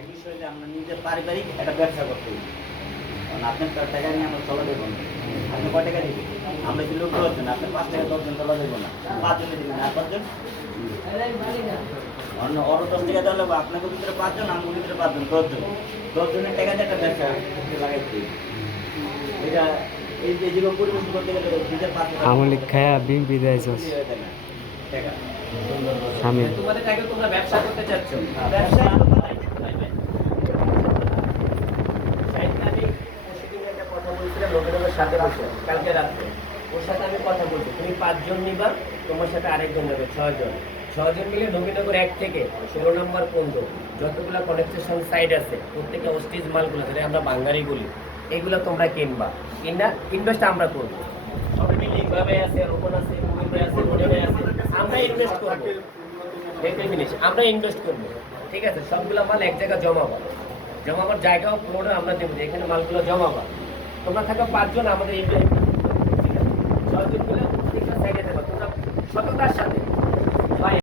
এক বিষয় যে আমরা নিজের পারিবারিক একটা ব্যবসা করতে হবে। কারণ আপনার তার টাকা নিয়ে আমরা চলা দেবো না। আপনি কয় টাকা দিবেন? আমরা যদি লোক 10 জন, আপনি 5 টাকা 10 জন চলা দেবো না। 5 জনে দিবেন, আর 5 জন? অন্য ওরও 10 টাকা দেওয়া লাগবে, আপনাকে ভিতরে 5 জন, আমার ভিতরে 5 জন, 10 জন। 10 জনের টাকা দিয়ে একটা ব্যবসা লাগাইতে হবে। এটা এই যে যেগুলো পরিবেশ করতে গেলে নিজের 5 টাকা আমলিক খায়া বিম্পি দেয়ছস টাকা। স্বামী তোমাদের টাকা তোমরা ব্যবসা করতে চাচ্ছ। ব্যবসা একটা কথা বলছিলাম রবীন্দ্রের সাথে বসে কালকে রাত্রে ওর সাথে আমি কথা বলছি তুমি 5 জন নিবা, তোমার সাথে আরেকজন যাবে 6 জন। 6 জন মিলে নবীনগর 1 থেকে 16 নম্বর পর্যন্ত যতগুলো কনেকশন সাইড আছে প্রত্যেকটা ওস্টিজ মালগুলো যেটা আমরা বাঙালি বলি এগুলো তোমরা কিনবা, কিনা ইনভেস্ট আমরা করবো। সবাই মিলে এইভাবে আছে, রোপণ আছে, মুমিন আছে, মনির আছে, আমরা ইনভেস্ট করবো। দেখে জিনিস আমরা ইনভেস্ট করবো, ঠিক আছে? সবগুলো মাল এক জায়গায় জমাবা, জমাবার জায়গাও পুরোটা আমরা দেবো, এখানে মালগুলো জমাবা। তোমরা থাকো 5 জন, আমাদের এই 6 জন মিলে